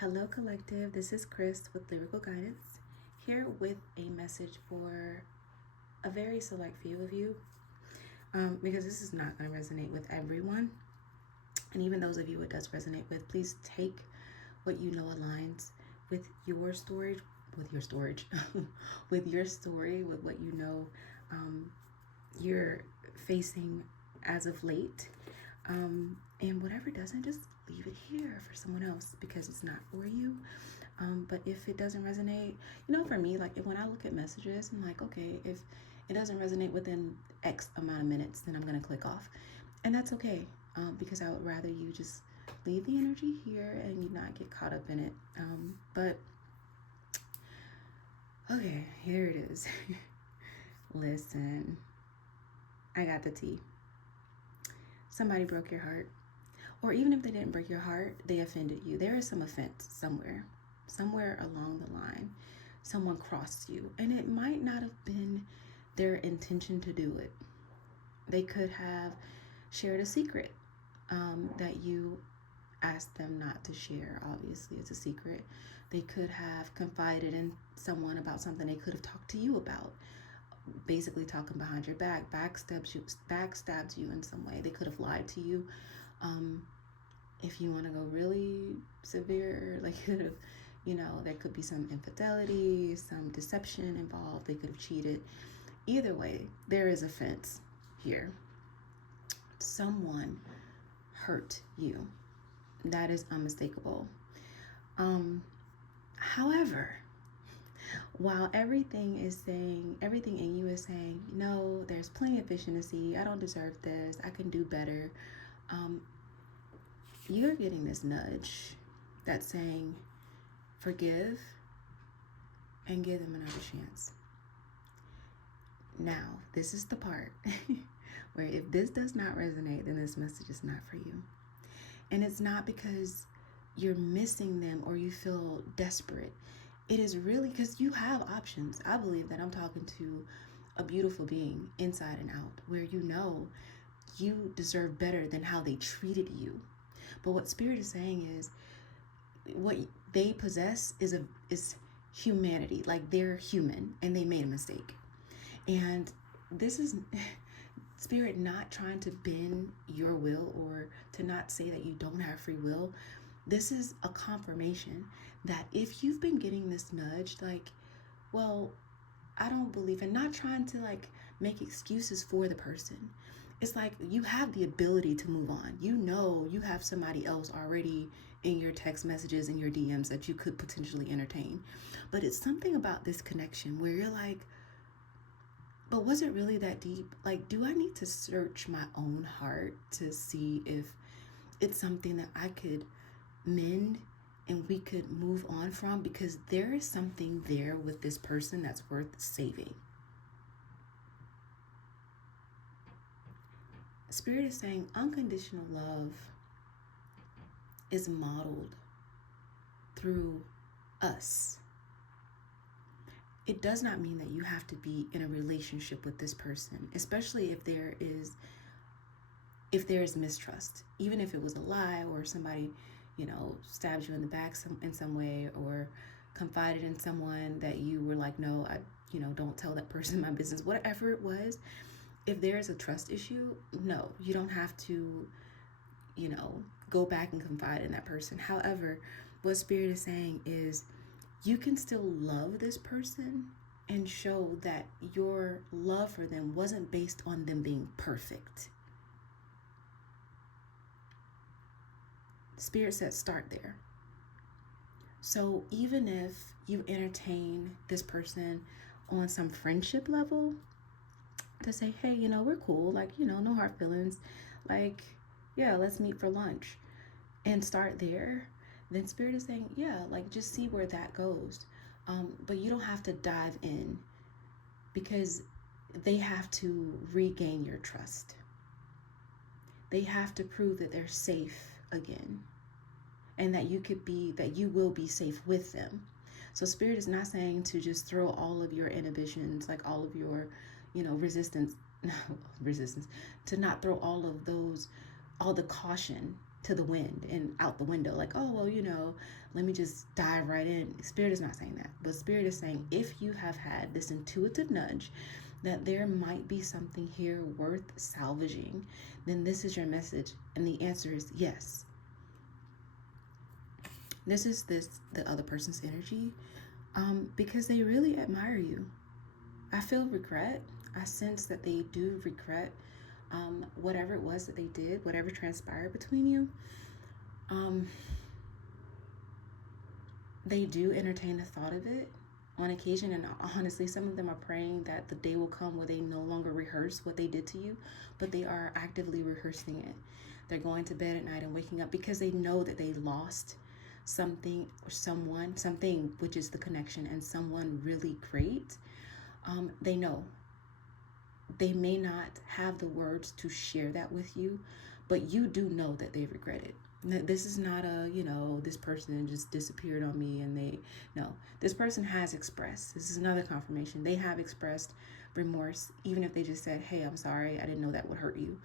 Hello, collective. This is Chris with Lyrical Guidance, here with a message for a very select few of you, because this is not going to resonate with everyone. And even those of you it does resonate with, please take what you know aligns with your storage, with your storage, with your story, with what you know you're facing as of late. And whatever doesn't, just leave it here for someone else because it's not for you. But if it doesn't resonate, for me, like when I look at messages, I'm like, okay, if it doesn't resonate within X amount of minutes, then I'm going to click off. And that's okay, because I would rather you just leave the energy here and you not get caught up in it. But okay, here it is. Listen, I got the tea. Somebody broke your heart. Or even if they didn't break your heart, they offended you. There is some offense somewhere along the line. Someone crossed you, and it might not have been their intention to do it. They could have shared a secret that you asked them not to share. Obviously, it's a secret. They could have confided in someone about something they could have talked to you about. Basically talking behind your back, backstabbed you in some way. They could have lied to you. If you want to go really severe, like there could be some infidelity, some deception involved. They could have cheated. Either way, there is offense here. Someone hurt you. That is unmistakable. However, while everything in you is saying, no, there's plenty of fish in the sea, I don't deserve this, I can do better, you're getting this nudge that's saying, forgive and give them another chance. Now, this is the part where if this does not resonate, then this message is not for you. And it's not because you're missing them or you feel desperate. It is really because you have options. I believe that I'm talking to a beautiful being inside and out, where you deserve better than how they treated you. But what Spirit is saying is what they possess is humanity. Like, they're human and they made a mistake. And this is Spirit not trying to bend your will or to not say that you don't have free will. This is a confirmation that if you've been getting this nudge, like, well, I don't believe, and not trying to make excuses for the person. It's like you have the ability to move on. You have somebody else already in your text messages and your DMs that you could potentially entertain. But it's something about this connection where you're like, but was it really that deep? Like, do I need to search my own heart to see if it's something that I could mend and we could move on from? Because there is something there with this person that's worth saving. Spirit is saying unconditional love is modeled through us. It does not mean that you have to be in a relationship with this person, especially if there is mistrust. Even if it was a lie or somebody, stabbed you in the back in some way, or confided in someone that you were like, no, don't tell that person my business, whatever it was. If there is a trust issue, no, you don't have to, go back and confide in that person. However, what Spirit is saying is you can still love this person and show that your love for them wasn't based on them being perfect. Spirit said start there. So even if you entertain this person on some friendship level, to say, hey, we're cool, no hard feelings, yeah, let's meet for lunch, and start there, then Spirit is saying, yeah, just see where that goes. But you don't have to dive in, because they have to regain your trust. They have to prove that they're safe again, and that you will be safe with them. So Spirit is not saying to just throw all of your inhibitions, all of your resistance, to not throw all the caution to the wind and out the window, like, oh, well, let me just dive right in. Spirit is not saying that, but Spirit is saying if you have had this intuitive nudge that there might be something here worth salvaging, then this is your message. And the answer is yes. This is the other person's energy, because they really admire you. I feel regret. I sense that they do regret whatever it was that they did, whatever transpired between you. They do entertain the thought of it on occasion, and honestly, some of them are praying that the day will come where they no longer rehearse what they did to you, but they are actively rehearsing it. They're going to bed at night and waking up because they know that they lost something or someone, something, which is the connection, and someone really great. They know. They may not have the words to share that with you, but you do know that they regret it. This is not this person just disappeared on me and no, this person has expressed. This is another confirmation. They have expressed remorse, even if they just said, hey, I'm sorry, I didn't know that would hurt you.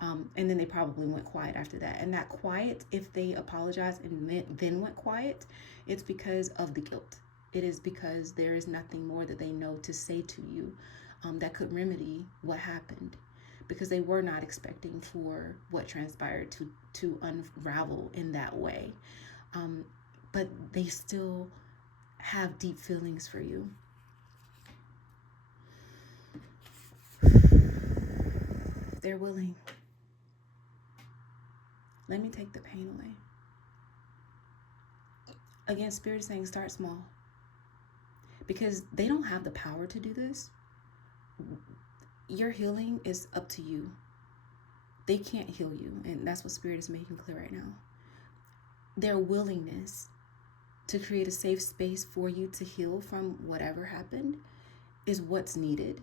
And then they probably went quiet after that. And that quiet, if they apologized and then went quiet, it's because of the guilt. It is because there is nothing more that they know to say to you that could remedy what happened, because they were not expecting for what transpired to unravel in that way. But they still have deep feelings for you. They're willing. Let me take the pain away. Again, Spirit is saying start small, because they don't have the power to do this. Your healing is up to you. They can't heal you, and that's what Spirit is making clear right now. Their willingness to create a safe space for you to heal from whatever happened is what's needed.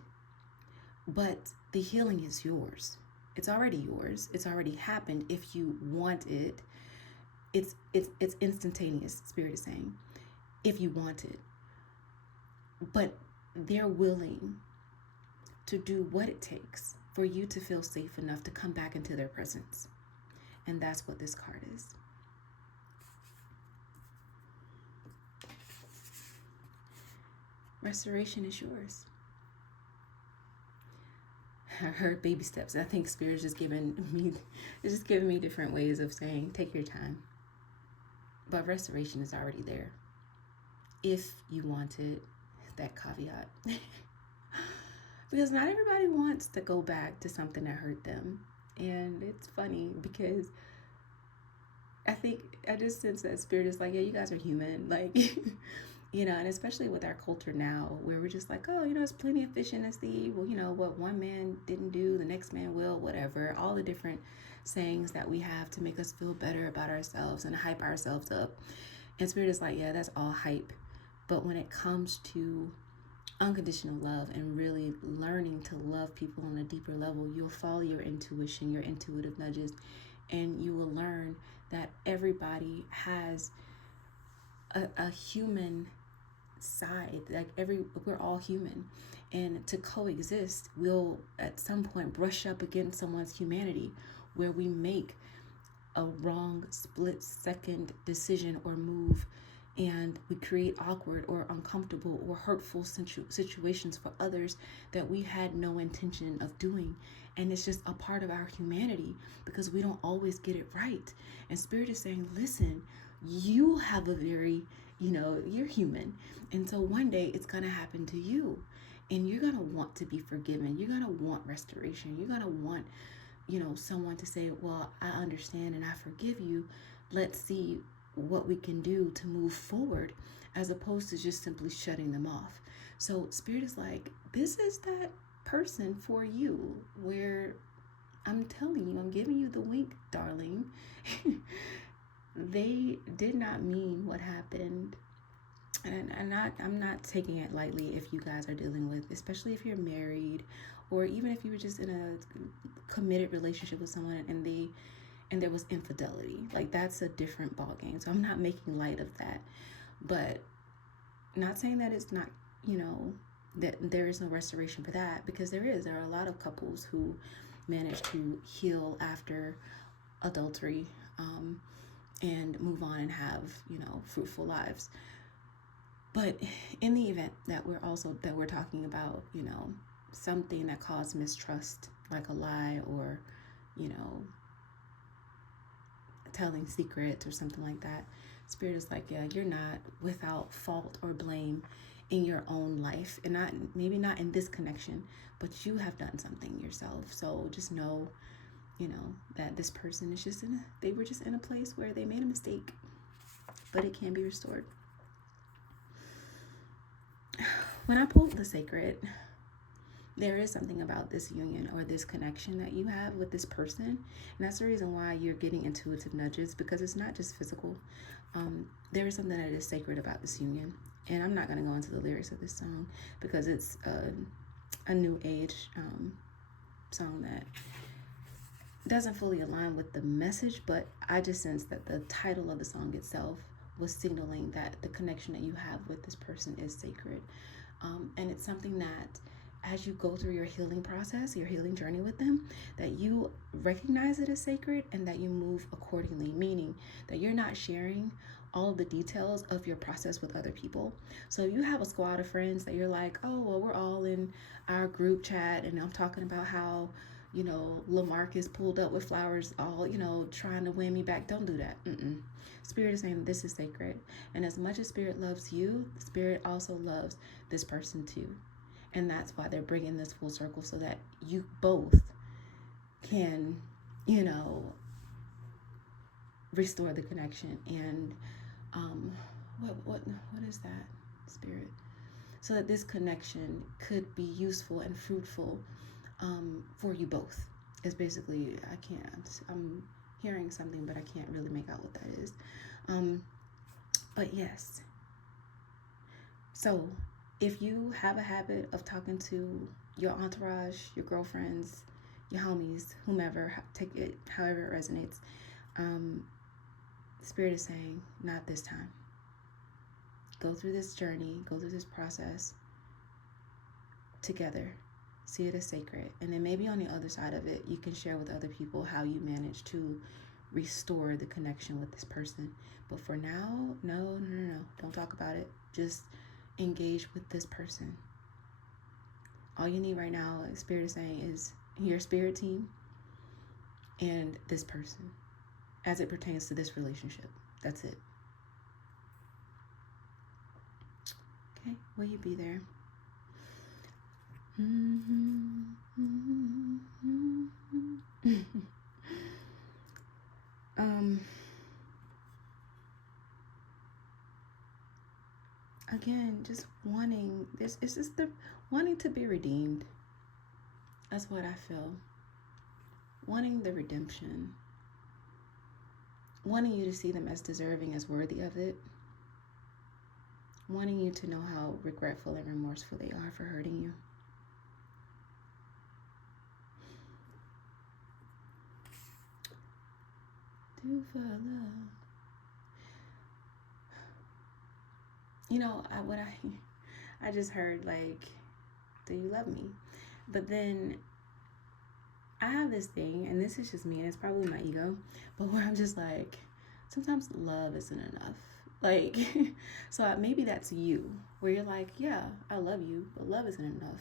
But the healing is yours. It's already yours. It's already happened if you want it. It's instantaneous, Spirit is saying, if you want it. But they're willing to do what it takes for you to feel safe enough to come back into their presence. And that's what this card is. Restoration is yours. I heard baby steps. I think Spirit's just giving me different ways of saying take your time. But restoration is already there. If you want it, that caveat. Because not everybody wants to go back to something that hurt them. And it's funny because I just sense that Spirit is like, yeah, you guys are human. Like, and especially with our culture now, where we're just like, oh, it's plenty of fish in the sea. Well, what one man didn't do, the next man will, whatever. All the different sayings that we have to make us feel better about ourselves and hype ourselves up. And Spirit is like, yeah, that's all hype. But when it comes to unconditional love and really learning to love people on a deeper level, you'll follow your intuition, your intuitive nudges, and you will learn that everybody has a human side. Like we're all human, and to coexist, we'll at some point brush up against someone's humanity where we make a wrong split-second decision or move, and we create awkward or uncomfortable or hurtful situations for others that we had no intention of doing. And it's just a part of our humanity because we don't always get it right. And Spirit is saying, listen, you have a very, you're human. And so one day it's going to happen to you. And you're going to want to be forgiven. You're going to want restoration. You're going to want, someone to say, well, I understand and I forgive you. Let's see what we can do to move forward, as opposed to just simply shutting them off. So Spirit is like, this is that person for you, where I'm telling you, I'm giving you the wink, darling. They did not mean what happened. And I'm not taking it lightly if you guys are dealing with, especially if you're married, or even if you were just in a committed relationship with someone and there was infidelity. Like, that's a different ballgame. So I'm not making light of that. But not saying that it's not, that there is no restoration for that, because there is. There are a lot of couples who manage to heal after adultery. and move on and have, fruitful lives. But in the event that we're talking about, something that caused mistrust, like a lie or, you know, telling secrets or something like that, Spirit is like, yeah, you're not without fault or blame in your own life, and maybe not in this connection, but you have done something yourself. So just know, that this person is they were just in a place where they made a mistake, but it can be restored. When I pulled the sacred, there is something about this union or this connection that you have with this person. And that's the reason why you're getting intuitive nudges, because it's not just physical. There is something that is sacred about this union. And I'm not going to go into the lyrics of this song because it's a new age song that doesn't fully align with the message, but I just sense that the title of the song itself was signaling that the connection that you have with this person is sacred. And it's something that as you go through your healing process, your healing journey with them, that you recognize it as sacred and that you move accordingly, meaning that you're not sharing all of the details of your process with other people. So you have a squad of friends that you're like, oh, well, we're all in our group chat and I'm talking about how, Lamarcus pulled up with flowers, all, trying to win me back. Don't do that. Spirit is saying this is sacred. And as much as Spirit loves you, Spirit also loves this person too. And that's why they're bringing this full circle, so that you both can, restore the connection. And what is that, Spirit? So that this connection could be useful and fruitful for you both. It's basically, I'm hearing something, but I can't really make out what that is. But yes. So if you have a habit of talking to your entourage, your girlfriends, your homies, whomever, take it however it resonates, Spirit is saying, not this time. Go through this journey, go through this process together. See it as sacred. And then maybe on the other side of it, you can share with other people how you manage to restore the connection with this person. But for now, no. Don't talk about it. Just engage with this person. All you need right now, Spirit is saying, is your spirit team and this person as it pertains to this relationship. That's it. Okay, will you be there? Again, just wanting this. It's just the wanting to be redeemed. That's what I feel. Wanting the redemption. Wanting you to see them as deserving, as worthy of it. Wanting you to know how regretful and remorseful they are for hurting you. Do for love. I just heard, like, do you love me? But then I have this thing, and this is just me, and it's probably my ego, but where I'm just like, sometimes love isn't enough. Like, so maybe that's you, where you're like, yeah, I love you, but love isn't enough.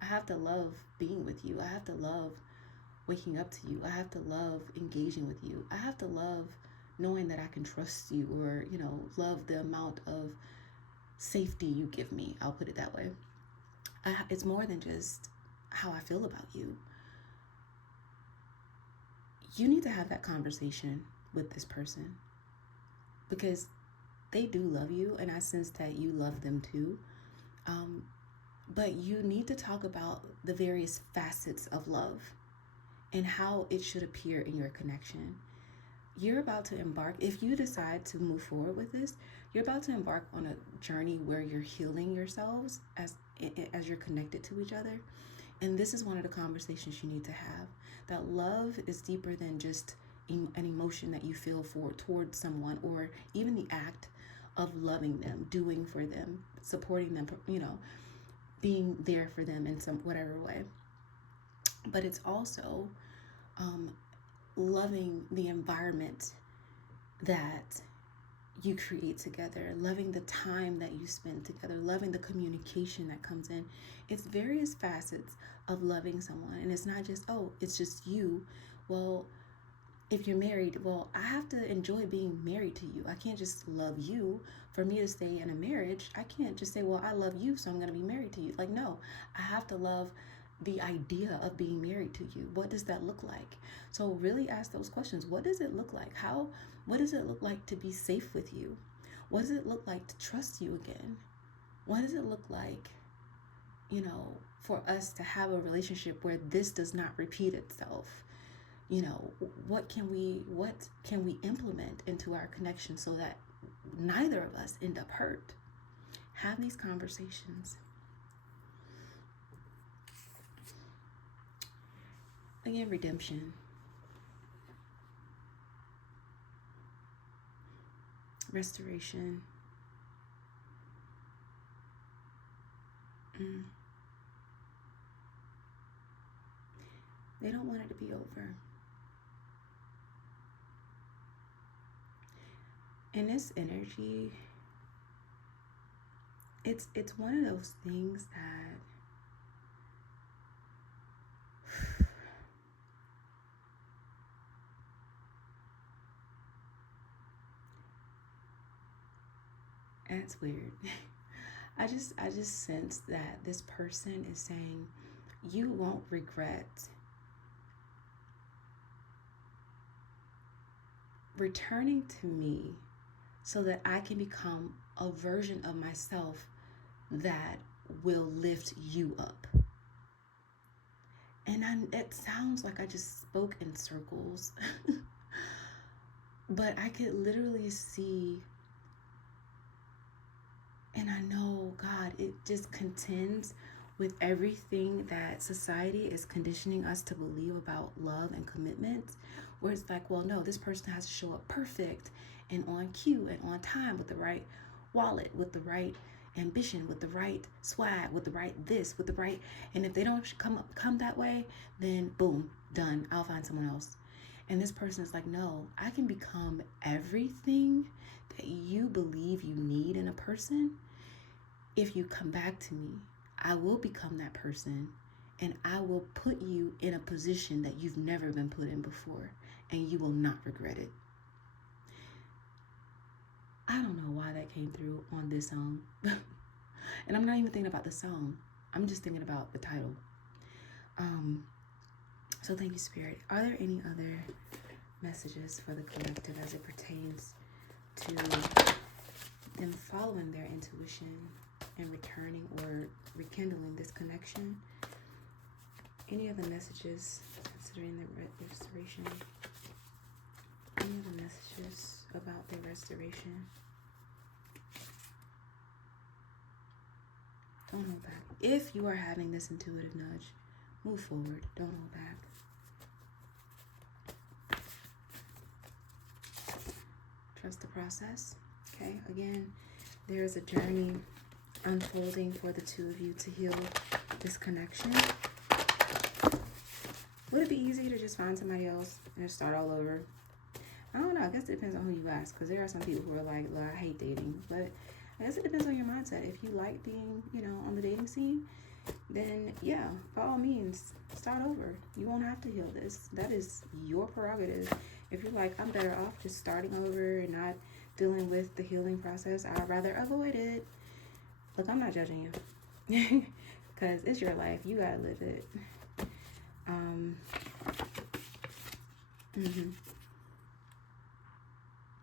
I have to love being with you. I have to love waking up to you. I have to love engaging with you. I have to love knowing that I can trust you, or, love the amount of safety you give me. I'll put it that way. It's more than just how I feel about you. You need to have that conversation with this person, because they do love you, and I sense that you love them too. But you need to talk about the various facets of love and how it should appear in your connection. You're about to embark, if you decide to move forward with this, you're about to embark on a journey where you're healing yourselves as you're connected to each other. And this is one of the conversations you need to have, that love is deeper than just an emotion that you feel towards someone, or even the act of loving them, doing for them, supporting them, being there for them in some whatever way. But it's also loving the environment that you create together, loving the time that you spend together, loving the communication that comes in. It's various facets of loving someone. And it's not just, oh, it's just you. Well, if you're married, well, I have to enjoy being married to you. I can't just love you. For me to stay in a marriage, I can't just say, well, I love you, so I'm going to be married to you. Like, no, I have to love the idea of being married to you. What does that look like? So really ask those questions. What does it look like? What does it look like to be safe with you? What does it look like to trust you again? What does it look like, for us to have a relationship where this does not repeat itself? What can we implement into our connection so that neither of us end up hurt? Have these conversations. Again, redemption. Restoration. They don't want it to be over. And this energy, it's one of those things that it's weird. I just sense that this person is saying, you won't regret returning to me so that I can become a version of myself that will lift you up. And it sounds like I just spoke in circles, but I could literally see, and I know, God, it just contends with everything that society is conditioning us to believe about love and commitment, where it's like, well, no, this person has to show up perfect and on cue and on time with the right wallet, with the right ambition, with the right swag, with the right this, with the right, and if they don't come that way, then boom, done, I'll find someone else. And this person is like, no, I can become everything that you believe you need in a person. If you come back to me, I will become that person, and I will put you in a position that you've never been put in before, and you will not regret it. I don't know why that came through on this song. And I'm not even thinking about the song. I'm just thinking about the title. So thank you, Spirit. Are there any other messages for the collective as it pertains to them following their intuition and returning or rekindling this connection? Any other messages considering the restoration? Any other messages about their restoration? Don't hold back. If you are having this intuitive nudge, move forward. Don't hold back. Trust the process. Okay, again, there's a journey unfolding for the two of you to heal this connection. Would it be easy to just find somebody else and start all over? I don't know. I guess it depends on who you ask, because there are some people who are like, I hate dating. But I guess it depends on your mindset. If you like being, on the dating scene, then yeah, by all means, start over. You won't have to heal this. That is your prerogative. If you're like, I'm better off just starting over and not dealing with the healing process, I'd rather avoid it. Look, I'm not judging you, because it's your life. You gotta live it.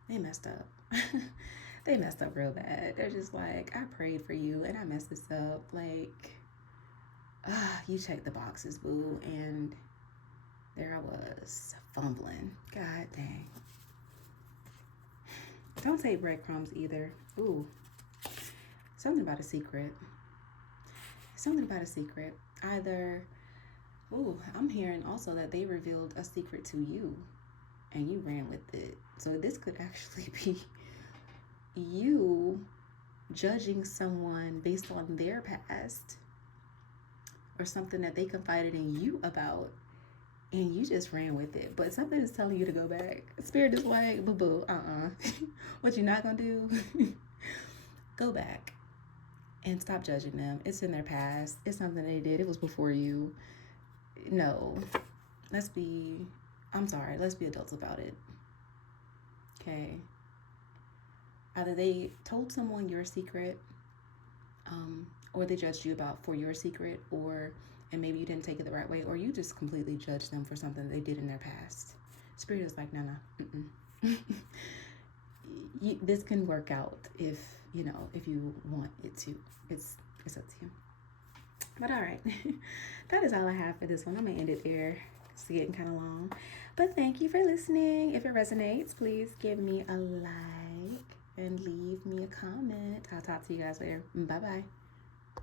They messed up. They messed up real bad. They're just like, I prayed for you and I messed this up. Like, you checked the boxes, boo, and there I was fumbling. God dang. Don't take breadcrumbs either. Ooh, something about a secret. Something about a secret. Either, I'm hearing also that they revealed a secret to you and you ran with it. So this could actually be you judging someone based on their past or something that they confided in you about, and you just ran with it, but something is telling you to go back. Spirit is like, boo boo, what you not gonna do? Go back and stop judging them. It's in their past. It's something they did. It was before you. No, let's be, I'm sorry, let's be adults about it. Okay. Either they told someone your secret, or they judged you about for your secret, or and maybe you didn't take it the right way, or you just completely judged them for something they did in their past. Spirit is like, no, no, this can work out if if you want it to. It's up to you. But all right, that is all I have for this one. I'm gonna end it there. It's getting kind of long, but thank you for listening. If it resonates, please give me a like and leave me a comment. I'll talk to you guys later. Bye bye.